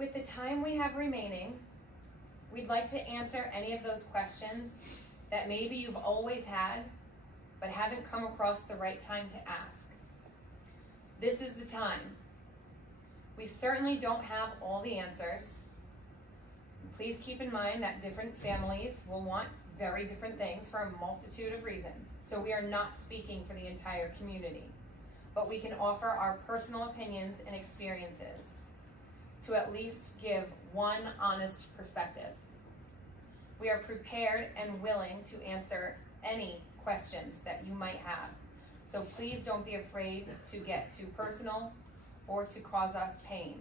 With the time we have remaining, we'd like to answer any of those questions that maybe you've always had, but haven't come across the right time to ask. This is the time. We certainly don't have all the answers. Please keep in mind that different families will want very different things for a multitude of reasons. So we are not speaking for the entire community, but we can offer our personal opinions and experiences to at least give one honest perspective. We are prepared and willing to answer any questions that you might have. So please don't be afraid to get too personal or to cause us pain.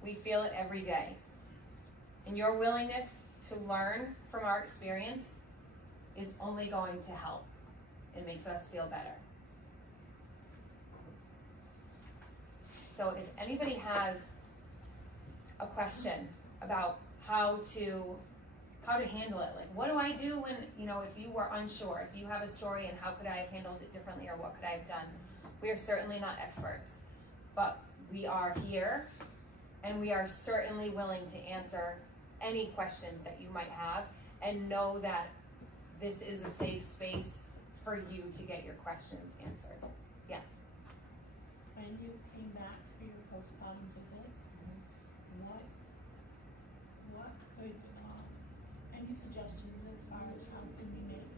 We feel it every day. And your willingness to learn from our experience is only going to help. It makes us feel better. So if anybody has a question about how to handle it, like what do I do when, if you were unsure, if you have a story and how could I have handled it differently or what could I have done? We are certainly not experts, but we are here and we are certainly willing to answer any questions that you might have, and know that this is a safe space for you to get your questions answered. Yes? When you came back for your postpartum visit, what could, any suggestions as far as how can we make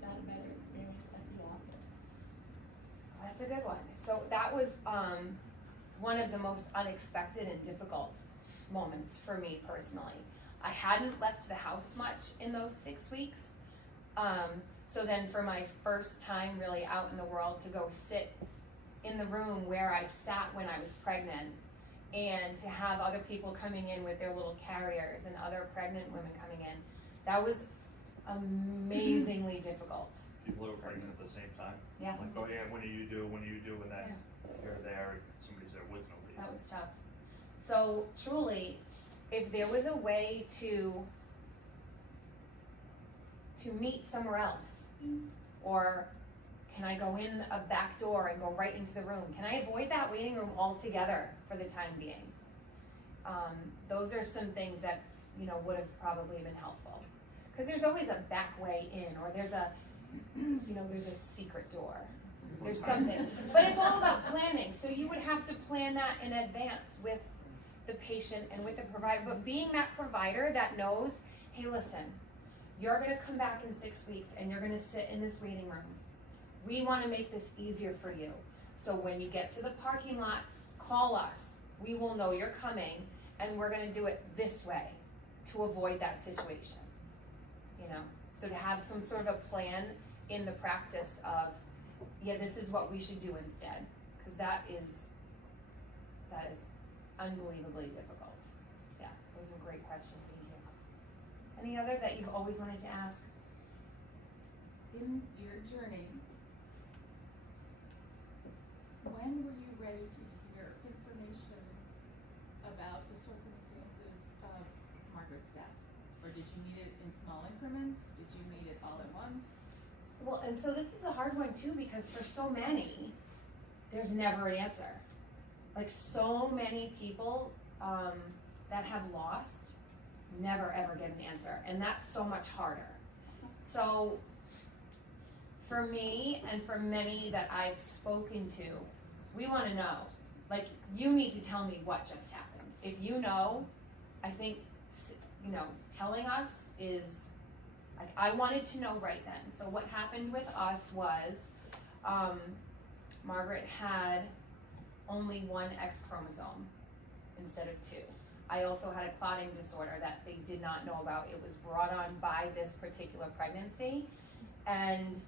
that a better experience at the office? That's a good one. So that was one of the most unexpected and difficult moments for me personally. I hadn't left the house much in those 6 weeks. So then for my first time really out in the world to go sit in the room where I sat when I was pregnant, and to have other people coming in with their little carriers and other pregnant women coming in, that was amazingly difficult. People who are pregnant at the same time? Yeah. Like, oh yeah, when do you do, and then you're there, somebody's there with nobody. That was tough. So truly, if there was a way to meet somewhere else, or can I go in a back door and go right into the room? Can I avoid that waiting room altogether for the time being? Those are some things that, would have probably been helpful. Because there's always a back way in, or there's a secret door. There's something. But it's all about planning. So you would have to plan that in advance with the patient and with the provider. But being that provider that knows, hey, listen, you're going to come back in 6 weeks and you're going to sit in this waiting room. We want to make this easier for you. So when you get to the parking lot, call us. We will know you're coming, and we're going to do it this way to avoid that situation. So to have some sort of a plan in the practice of, yeah, this is what we should do instead, because that is unbelievably difficult. Yeah, it was a great question. Thank you. Any other that you've always wanted to ask? In your journey, when were you ready to hear information about the circumstances of Margaret's death? Or did you need it in small increments? Did you need it all at once? Well, and so this is a hard one too, because for so many, there's never an answer. Like so many people that have lost never ever get an answer, and that's so much harder. So for me and for many that I've spoken to, we want to know, like, you need to tell me what just happened. If you know, I think, telling us is, like, I wanted to know right then. So what happened with us was, Margaret had only one X chromosome instead of 2. I also had a clotting disorder that they did not know about. It was brought on by this particular pregnancy, and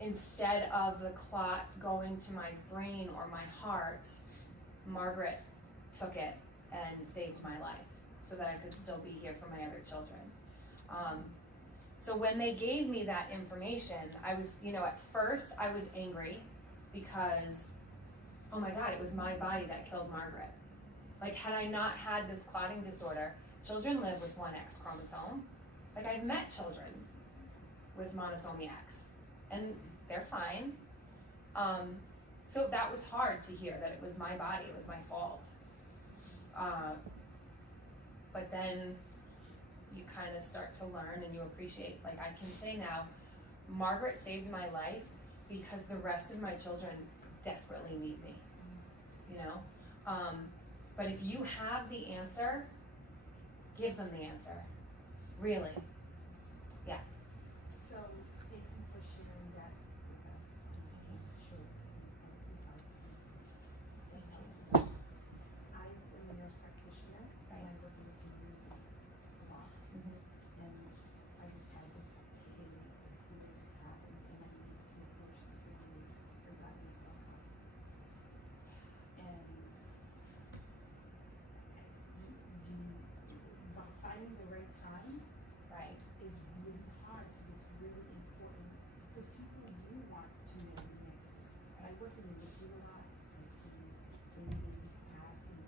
instead of the clot going to my brain or my heart, Margaret took it and saved my life so that I could still be here for my other children. So when they gave me that information, I was, at first I was angry because, oh my God, it was my body that killed Margaret. Like, had I not had this clotting disorder, children live with one X chromosome. Like, I've met children with monosomy X, and they're fine. So that was hard to hear, that it was my body, it was my fault. but then you kind of start to learn and you appreciate, like I can say now, Margaret saved my life because the rest of my children desperately need me, you know? But if you have the answer, give them the answer, really, yes. So, thank you for sharing that with us. I'm sure this is important. Thank you. I am a nurse practitioner, and I work in the community a lot. Mhm. And I just had this same experience happen, and I needed to approach the family regarding the house. And finding the right time Right, is really hard, but it's really important, because people do want to know the answers. I work in the NICU a lot, I see when babies pass, and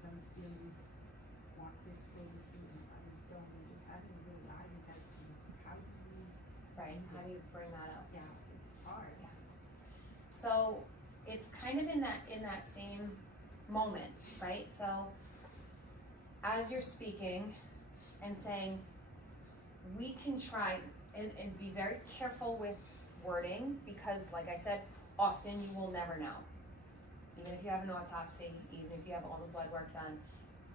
some families want this for this reason, others don't, and just having real guidance as to how do you, right, how do you bring that up? yeah, it's hard. So it's kind of in that same moment, right? So as you're speaking and saying, we can try and be very careful with wording, because like I said, often you will never know. Even if you have an autopsy, even if you have all the blood work done,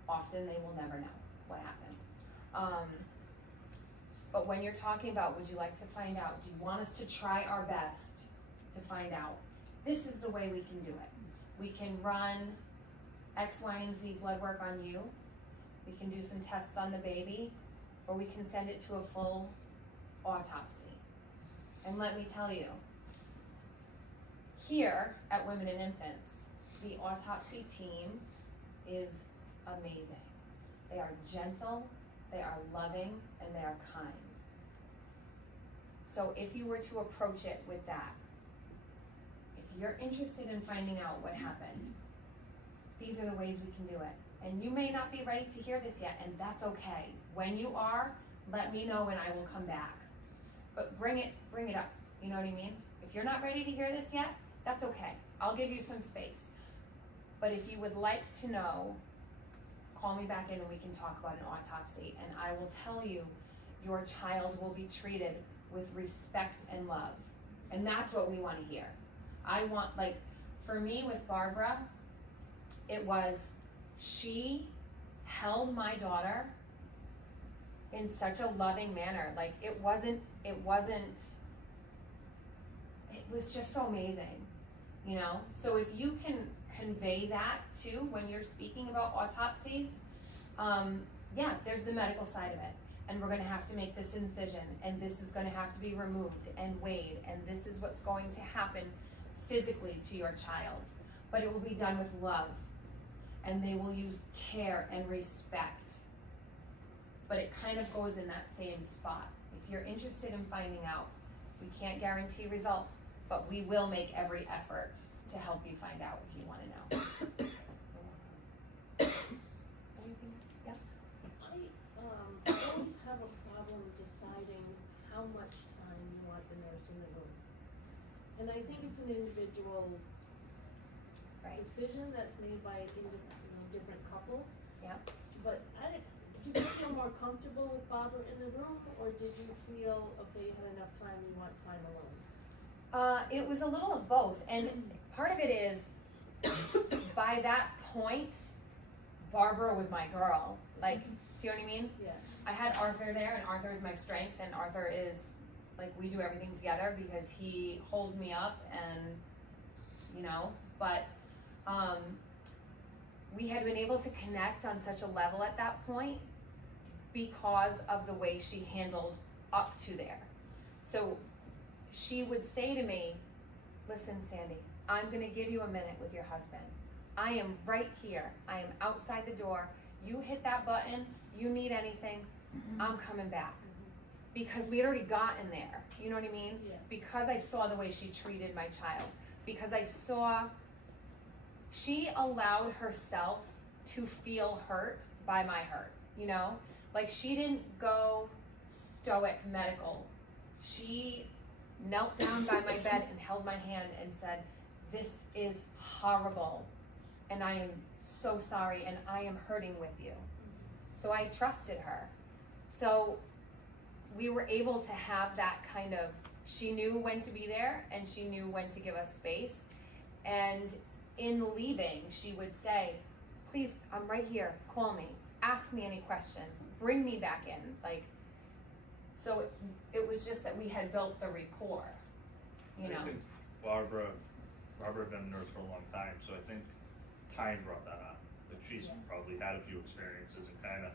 often they will never know what happened. But when you're talking about, would you like to find out, do you want us to try our best to find out? This is the way we can do it. We can run X, Y, and Z blood work on you. We can do some tests on the baby, or we can send it to a full autopsy. And let me tell you, here at Women and Infants, the autopsy team is amazing. They are gentle, they are loving, and they are kind. So if you were to approach it with that, if you're interested in finding out what happened, these are the ways we can do it. And you may not be ready to hear this yet, and that's okay. When you are, let me know and I will come back. But bring it up, you know what I mean? If you're not ready to hear this yet, that's okay. I'll give you some space. But if you would like to know, call me back in and we can talk about an autopsy, and I will tell you your child will be treated with respect and love. And that's what we want to hear. I want, like, for me with Barbara, it was, she held my daughter in such a loving manner. Like, it was just so amazing, you know? So if you can convey that too when you're speaking about autopsies, yeah, there's the medical side of it. And we're gonna have to make this incision, and this is gonna have to be removed and weighed, and this is what's going to happen physically to your child. But it will be done with love, and they will use care and respect. But it kind of goes in that same spot. If you're interested in finding out, we can't guarantee results, but we will make every effort to help you find out if you wanna know. Anything else? I always have a problem deciding how much time you want the nurse in the room. And I think it's an individual Right. decision that's made by different couples. Yeah. But did you feel more comfortable with Barbara in the room, or did you feel, okay, you had enough time, you want time alone? It was a little of both, and part of it is, by that point, Barbara was my girl. Like, see what I mean? Yeah. I had Arthur there, and Arthur is my strength, and Arthur is, like, we do everything together because he holds me up, and, you know, but, we had been able to connect on such a level at that point because of the way she handled up to there. So she would say to me, listen, Sandy, I'm gonna give you a minute with your husband. I am right here. I am outside the door. You hit that button, you need anything, I'm coming back. Because we had already gotten there, you know what I mean? Yes. Because I saw the way she treated my child. Because I saw, she allowed herself to feel hurt by my hurt, you know? Like, she didn't go stoic medical. She knelt down by my bed and held my hand and said, this is horrible, and I am so sorry, and I am hurting with you. So I trusted her. So we were able to have that kind of, she knew when to be there and she knew when to give us space. And in leaving, she would say, please, I'm right here, call me, ask me any questions, bring me back in. Like, so it was just that we had built the rapport, you know? I think Barbara had been a nurse for a long time, so I think time brought that on. Like she's probably had a few experiences and kind of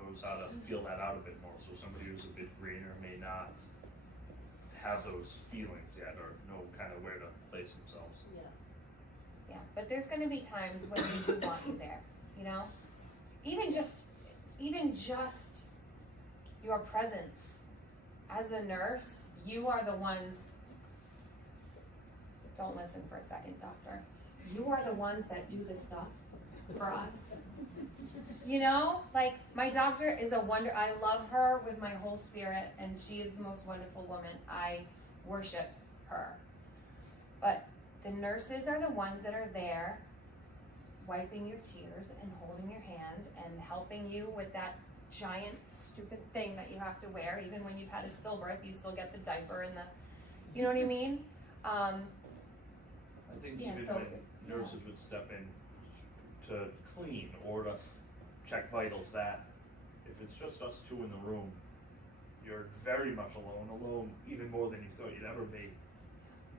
knows how to feel that out a bit more. So somebody who's a bit greener may not have those feelings yet or know kind of where to place themselves. Yeah, but there's gonna be times when we do want you there, you know? Even just your presence. As a nurse, you are the ones, don't listen for a second, doctor. You are the ones that do the stuff for us. You know, like my doctor is a wonder, I love her with my whole spirit and she is the most wonderful woman. I worship her. But the nurses are the ones that are there wiping your tears and holding your hand and helping you with that giant stupid thing that you have to wear. Even when you've had a stillbirth, you still get the diaper and the, you know what I mean? I think Yeah, even so- when nurses would step in to clean or to check vitals, that if it's just us two in the room, you're very much alone even more than you thought you'd ever be.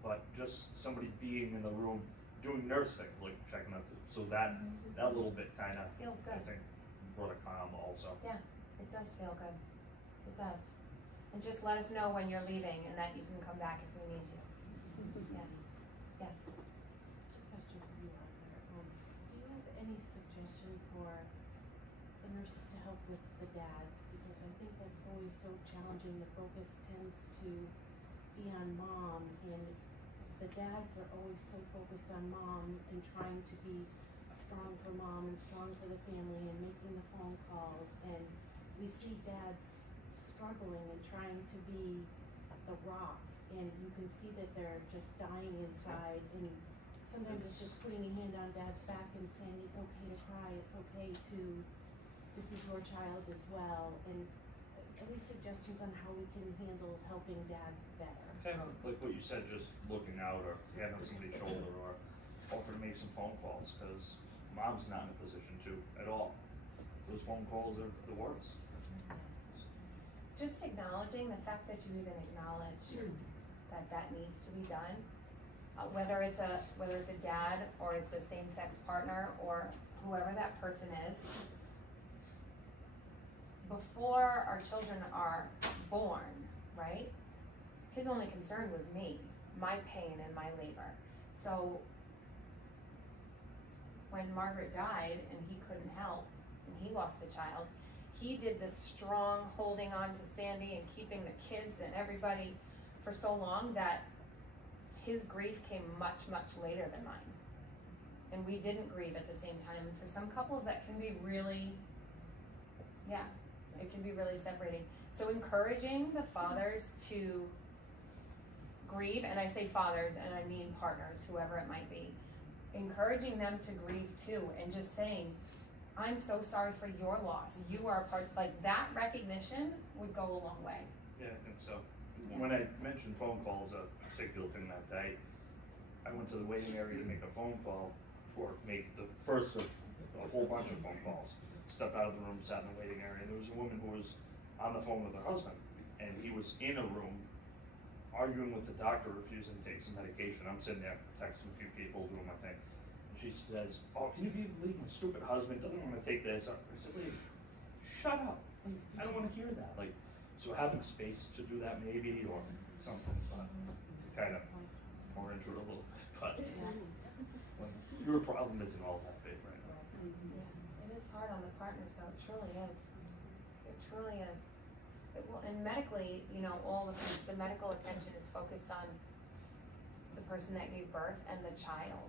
But just somebody being in the room doing nurse things, like checking out, so that little bit kind of, Feels I good. think, brought a calm also. It does feel good. It does. And just let us know when you're leaving and that you can come back if we need you. Yeah. Yes. Question for you out there. Do you have any suggestion for the nurses to help with the dads? Because I think that's always so challenging. The focus tends to be on mom, and the dads are always so focused on mom and trying to be strong for mom and strong for the family and making the phone calls. And we see dads struggling and trying to be the rock, and you can see that they're just dying inside. And sometimes it's just putting a hand on dad's back and saying, it's okay to cry, it's okay to, this is your child as well. And any suggestions on how we can handle helping dads better? Kind of like what you said, just looking out or hand on somebody's shoulder or offer to make some phone calls, because mom's not in a position to at all. Those phone calls are the worst. Just acknowledging the fact that you even acknowledge that needs to be done. Whether it's a dad or it's a same-sex partner or whoever that person is. Before our children are born, right? His only concern was me, my pain and my labor. So when Margaret died and he couldn't help and he lost a child, he did this strong holding on to Sandy and keeping the kids and everybody for so long that his grief came much, much later than mine. And we didn't grieve at the same time. And for some couples that can be really, it can be really separating. So encouraging the fathers to grieve, and I say fathers and I mean partners, whoever it might be, encouraging them to grieve too, and just saying, I'm so sorry for your loss. You are a part, like that recognition would go a long way. Yeah, I think so. Yeah. When I mentioned phone calls, a particular thing that day, I went to the waiting area to make a phone call, or make the first of a whole bunch of phone calls. Stepped out of the room, sat in the waiting area, and there was a woman who was on the phone with her husband, and he was in a room arguing with the doctor, refusing to take some medication. I'm sitting there texting a few people, doing my thing. And she says, oh, can you believe my stupid husband doesn't want to take this? I said, lady, shut up. I don't want to hear that. Like, so having space to do that maybe, or something, but kind of more into it a little bit. But like, your problem isn't all that big right now. Yeah, it is hard on the partners though, it truly is. It truly is. It will, and medically, you know, all of the medical attention is focused on the person that gave birth and the child.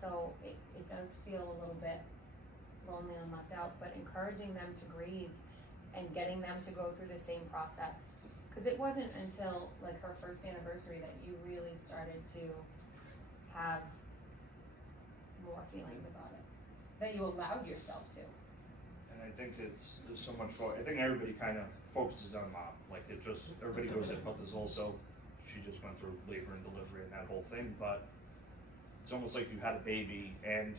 So it does feel a little bit lonely and left out, but encouraging them to grieve and getting them to go through the same process. Cause it wasn't until like her first anniversary that you really started to have more feelings about it, that you allowed yourself to. And I think there's so much for, I think everybody kind of focuses on mom, like it just, everybody goes in, but there's also, she just went through labor and delivery and that whole thing, but it's almost like you had a baby and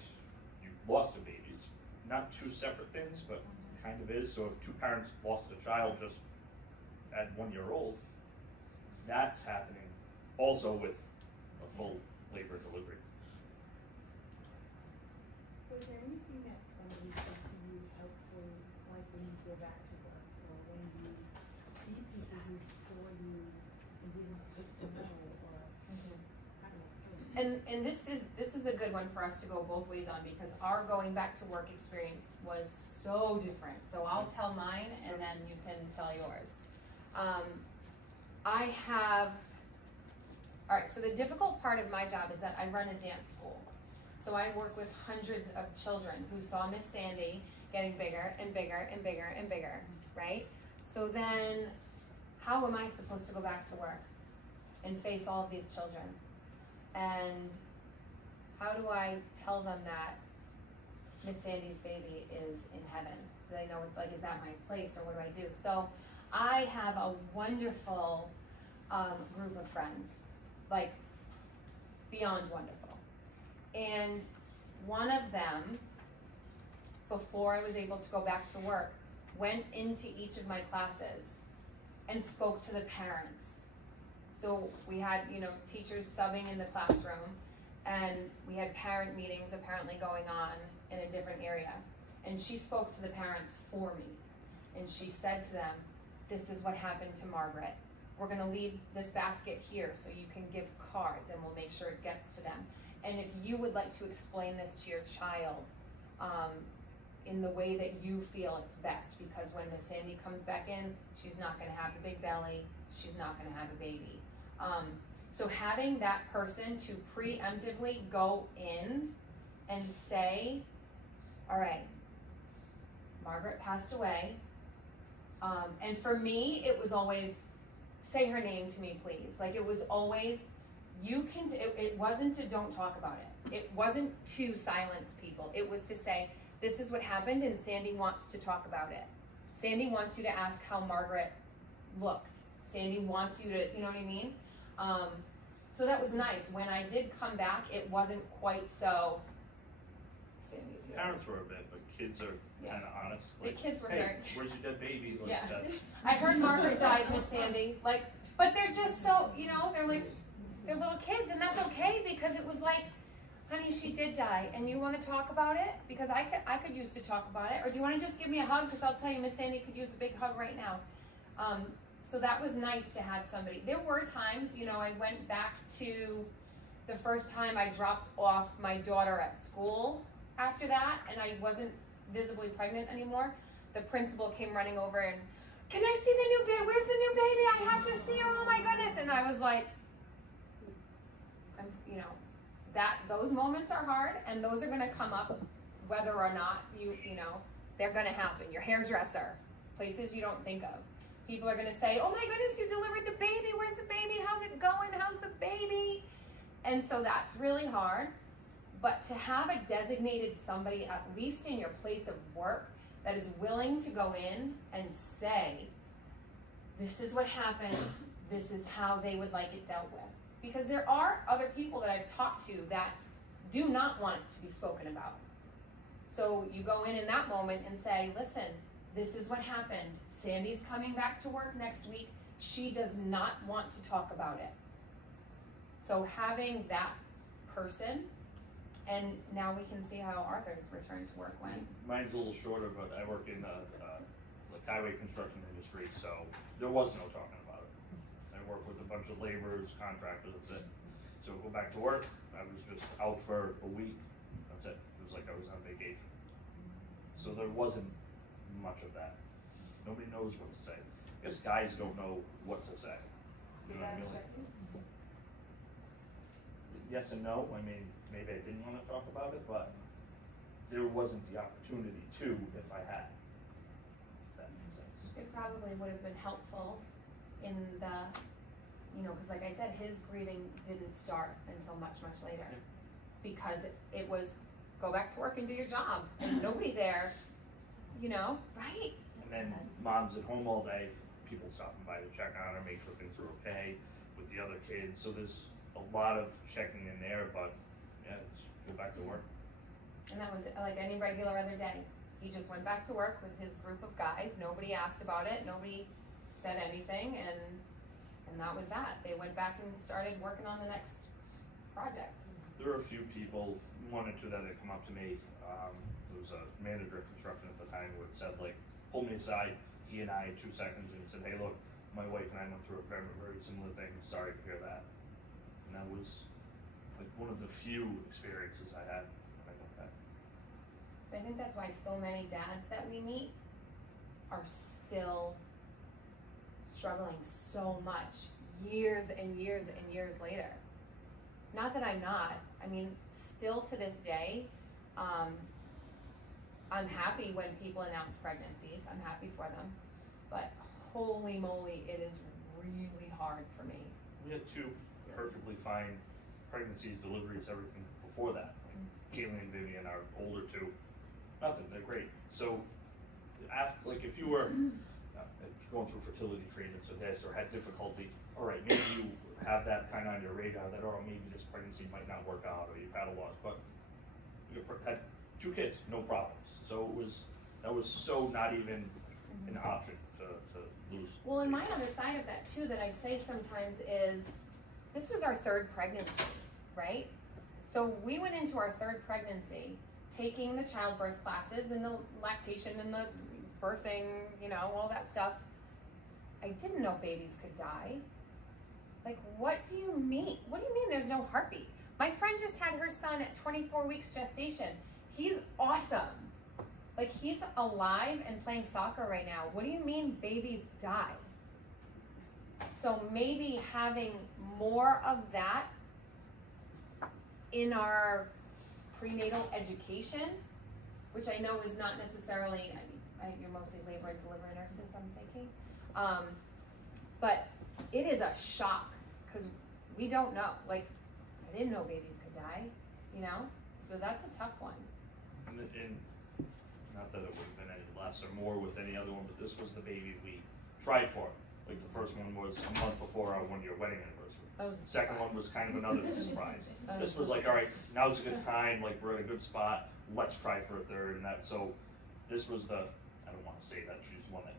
you lost a baby. It's not two separate things, but kind of is. So if two parents lost a child just at 1 year old, that's happening also with a full labor and delivery. Was there anything that somebody said to you helpful, like when you go back to work, or when you see people who saw you and didn't get to know, or, I don't know. And this is a good one for us to go both ways on, because our going back to work experience was so different. So I'll tell mine and then you can tell yours. Alright, so the difficult part of my job is that I run a dance school. So I work with hundreds of children who saw Miss Sandy getting bigger and bigger and bigger and bigger, right? So then, how am I supposed to go back to work and face all of these children? And how do I tell them that Miss Sandy's baby is in heaven? So they know, it's like, is that my place, or what do I do? So I have a wonderful group of friends, like beyond wonderful. And one of them, before I was able to go back to work, went into each of my classes and spoke to the parents. So we had, teachers subbing in the classroom, and we had parent meetings apparently going on in a different area. And she spoke to the parents for me. And she said to them, this is what happened to Margaret. We're gonna leave this basket here so you can give cards, and we'll make sure it gets to them. And if you would like to explain this to your child in the way that you feel it's best, because when Miss Sandy comes back in, she's not gonna have a big belly, she's not gonna have a baby. So having that person to preemptively go in and say, all right, Margaret passed away. And for me, it was always, say her name to me, please. Like, it was always, it wasn't to don't talk about it. It wasn't to silence people. It was to say, this is what happened, and Sandy wants to talk about it. Sandy wants you to ask how Margaret looked. Sandy wants you to, you know what I mean? So that was nice. When I did come back, it wasn't quite so, Sandy's here. Parents were a bit, but kids are Yeah. kind of honest. The Like, kids were hey, very, where's your dead baby? Like, Yeah. that's, I heard Margaret died, Miss Sandy, like, but they're just so, they're like, they're little kids, and that's okay, because it was like, honey, she did die, and you wanna talk about it? Because I could use to talk about it, or do you wanna just give me a hug, because I'll tell you, Miss Sandy could use a big hug right now. So that was nice to have somebody. There were times, I went back to the first time I dropped off my daughter at school after that, and I wasn't visibly pregnant anymore. The principal came running over and, can I see the new baby? Where's the new baby? I have to see her, oh my goodness. And I was like, those moments are hard, and those are gonna come up whether or not they're gonna happen. Your hairdresser, places you don't think of. People are gonna say, oh my goodness, you delivered the baby, where's the baby? How's it going? How's the baby? And so that's really hard. But to have a designated somebody, at least in your place of work, that is willing to go in and say, this is what happened, this is how they would like it dealt with. Because there are other people that I've talked to that do not want it to be spoken about. So you go in that moment and say, listen, this is what happened. Sandy's coming back to work next week. She does not want to talk about it. So having that person, and now we can see how Arthur's return to work went. mine's a little shorter, but I work in the highway construction industry, so there was no talking about it. I work with a bunch of laborers, contractors, that's it. So go back to work, I was just out for a week, that's it. It was like I was on vacation. So there wasn't much of that. Nobody knows what to say. I guess guys don't know what to say. You know what I mean? Like, yes and no. I mean, maybe I didn't want to talk about it, but there wasn't the opportunity to if I had. If that makes sense. It probably would have been helpful in the, because like I said, his grieving didn't start until much, much later. Yeah. Because it was, go back to work and do your job. And nobody there you know, right? And then mom's at home all day, people stopping by to check on her, make sure things are okay with the other kids. So there's a lot of checking in there, but yeah, just go back to work. And that was like any regular other day. He just went back to work with his group of guys. Nobody asked about it. Nobody said anything, and that was that. They went back and started working on the next project. There were a few people, one or two that had come up to me. There was a manager of construction at the time who had said, like, pulled me aside, he and I, 2 seconds, and he said, hey, look, my wife and I went through a very, very similar thing. Sorry to hear that. And that was like one of the few experiences I had when I went back. But I think that's why so many dads that we meet are still struggling so much years and years and years later. Not that I'm not. I mean, still to this day, I'm happy when people announce pregnancies. I'm happy for them. But holy moly, it is really hard for me. We had 2 perfectly fine pregnancies, deliveries, everything before that. Like Kaylee and Vivian, our older 2, nothing, they're great. So, after, like if you were going through fertility treatments or this, or had difficulty, all right, maybe you have that kind of on your radar that, oh, maybe this pregnancy might not work out, or you've had a loss, but you had 2 kids, no problems. So that was so not even an option to lose. Well, and my other side of that too, that I say sometimes is, this was our 3rd pregnancy, right? So we went into our 3rd pregnancy, taking the childbirth classes and the lactation and the birthing, you know, all that stuff. I didn't know babies could die. Like, what do you mean? What do you mean there's no heartbeat? My friend just had her son at 24 weeks gestation. He's awesome. Like, he's alive and playing soccer right now. What do you mean babies die? So maybe having more of that in our prenatal education, which I know is not necessarily, you're mostly labor and delivery nurses, I'm thinking. But it is a shock, because we don't know. Like, I didn't know babies could die, you know? So that's a tough one. And not that it would have been any less or more with any other one, but this was the baby we tried for. Like the first one was a month before our 1-year wedding anniversary. That was a Second surprise. one was kind of another surprise. That This was was like, all right, now's a good time, like we're in a good spot, let's try for a 3rd, and that, so this was the, I don't wanna say that she's one that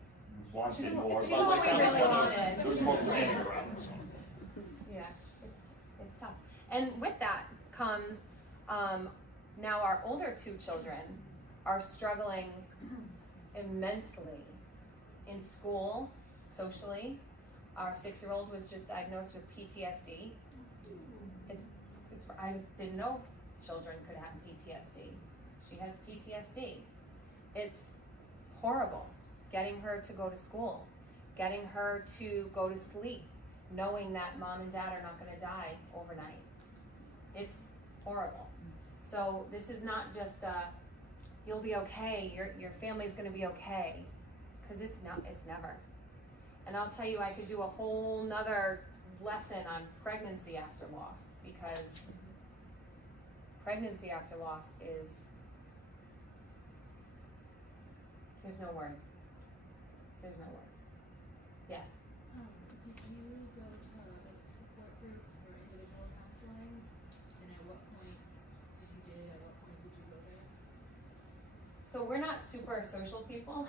wanted more, she's but the one like we that was really one of- wanted. there was more planning around this one. Yeah, it's tough. And with that comes, now our older 2 children are struggling immensely in school, socially. Our 6-year-old was just diagnosed with PTSD. I just didn't know children could have PTSD. She has PTSD. It's horrible getting her to go to school, getting her to go to sleep, knowing that mom and dad are not gonna die overnight. It's horrible. So this is not just you'll be okay, your family's gonna be okay, because it's never. And I'll tell you, I could do a whole nother lesson on pregnancy after loss, because pregnancy after loss is, there's no words. There's no words. Yes? Did you go to like support groups or individual counseling? And at what point, if you did, at what point did you go there? So we're not super social people.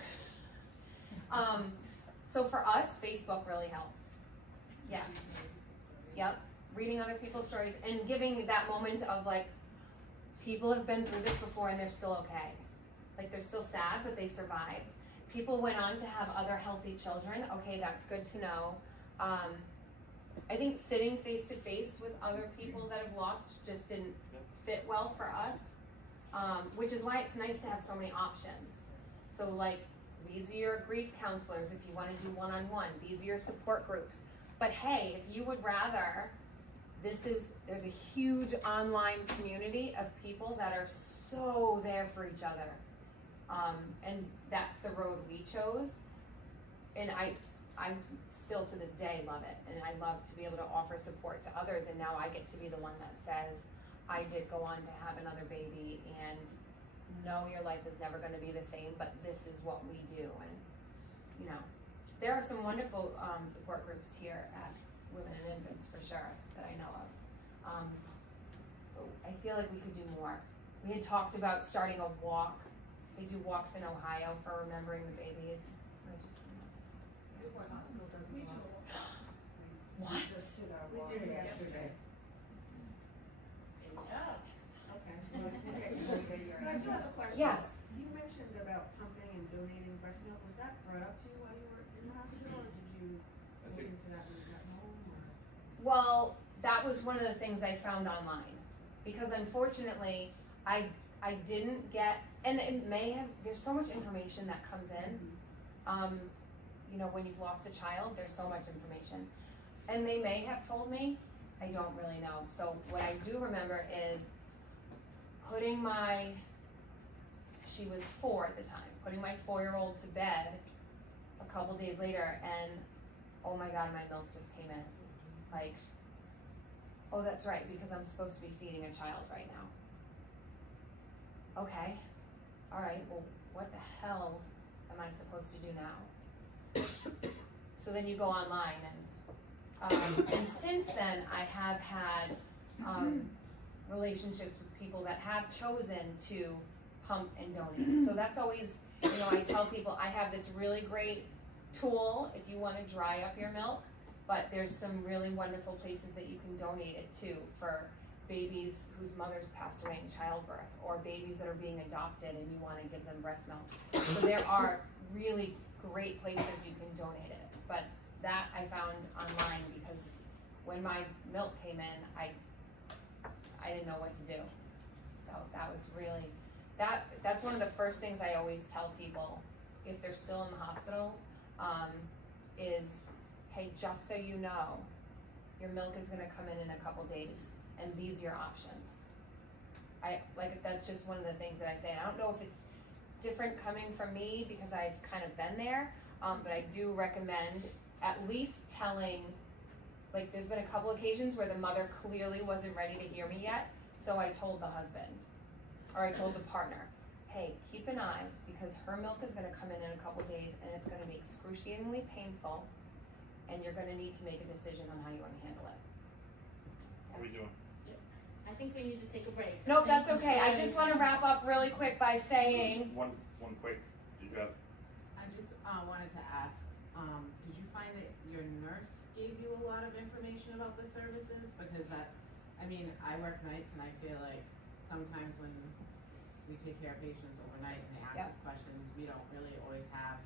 So for us, Facebook really helped. Yeah. Yep. Reading other people's stories and giving that moment of like, people have been through this before and they're still okay. Like, they're still sad, but they survived. People went on to have other healthy children. Okay, that's good to know. I think sitting face to face with other people that have lost just didn't fit well for us, which is why it's nice to have so many options. So like, these are your grief counselors if you want to do one-on-one. These are your support groups. But hey, if you would rather, there's a huge online community of people that are so there for each other. And that's the road we chose. And I still to this day love it. And I love to be able to offer support to others. And now I get to be the one that says, I did go on to have another baby, and know your life is never gonna be the same, but this is what we do, and, you know, there are some wonderful, support groups here at Women and Infants, for sure, that I know of. But I feel like we could do more. We had talked about starting a walk. They do walks in Ohio for remembering the babies. Newport Hospital does We a do. lot. What? Just did our We walk did it yesterday. Okay. But I do have a question. Yes. You mentioned about pumping and donating breast milk. Was that brought up to you while you were in the hospital, or did you I look think, into that when you got home, or? Well, that was one of the things I found online, because unfortunately, I didn't get, and it may have, there's so much information that comes in. You know, when you've lost a child, there's so much information. And they may have told me, I don't really know. So what I do remember is putting she was 4 at the time, putting my 4-year-old to bed a couple days later, and oh my God, my milk just came in. Like, oh, that's right, because I'm supposed to be feeding a child right now. Okay, all right, well, what the hell am I supposed to do now? So then you go online, and since then I have had relationships with people that have chosen to pump and donate. So that's always, you know, I tell people I have this really great tool if you want to dry up your milk, but there's some really wonderful places that you can donate it to for babies whose mothers passed away in childbirth, or babies that are being adopted and you want to give them breast milk. So there are really great places you can donate it, but that I found online because when my milk came in, I didn't know what to do. So that was really, that's one of the first things I always tell people if they're still in the hospital, is, hey, just so you know, your milk is gonna come in a couple days, and these are your options. That's just one of the things that I say, and I don't know if it's different coming from me because I've kind of been there, but I do recommend at least telling, like there's been a couple occasions where the mother clearly wasn't ready to hear me yet, so I told the husband, or I told the partner, hey, keep an eye, because her milk is gonna come in a couple days, and it's gonna be excruciatingly painful, and you're gonna need to make a decision on how you wanna handle it. how are we doing? I think we need to take a break. Nope, that's Thank you okay, I very just wanna much. wrap up really quick by saying, One quick, did you have, I just, wanted to ask, did you find that your nurse gave you a lot of information about the services? Because that's, I mean, I work nights and I feel like sometimes when we take care of patients overnight and they ask Yep. us questions, we don't really always have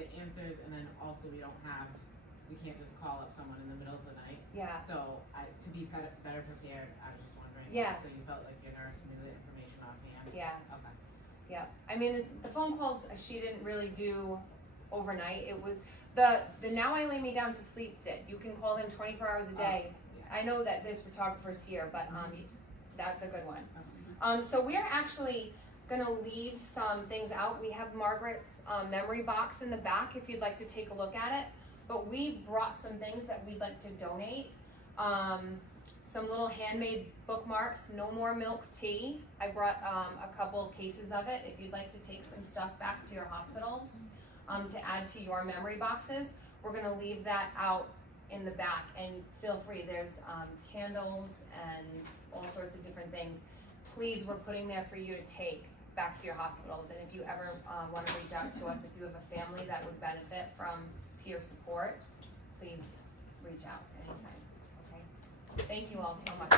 the answers, and then also we can't just call up someone in the middle of the night. yeah, So to be better prepared, I was just wondering. Yeah. So you felt like your nurse knew the information offhand? yeah. Okay. Yeah, I mean, the phone calls she didn't really do overnight. It was the Now I Lay Me Down to Sleep did. You can call them 24 hours a day. yeah. I know that there's photographers here, but that's a good one. So we're actually gonna leave some things out. We have Margaret's memory box in the back if you'd like to take a look at it. But we brought some things that we'd like to donate. Some little handmade bookmarks, no more milk tea. I brought a couple cases of it if you'd like to take some stuff back to your hospitals to add to your memory boxes. We're gonna leave that out in the back, and feel free, there's candles and all sorts of different things. Please, we're putting there for you to take back to your hospitals, and if you ever wanna reach out to us, if you have a family that would benefit from peer support, please reach out anytime, okay? Thank you all so much.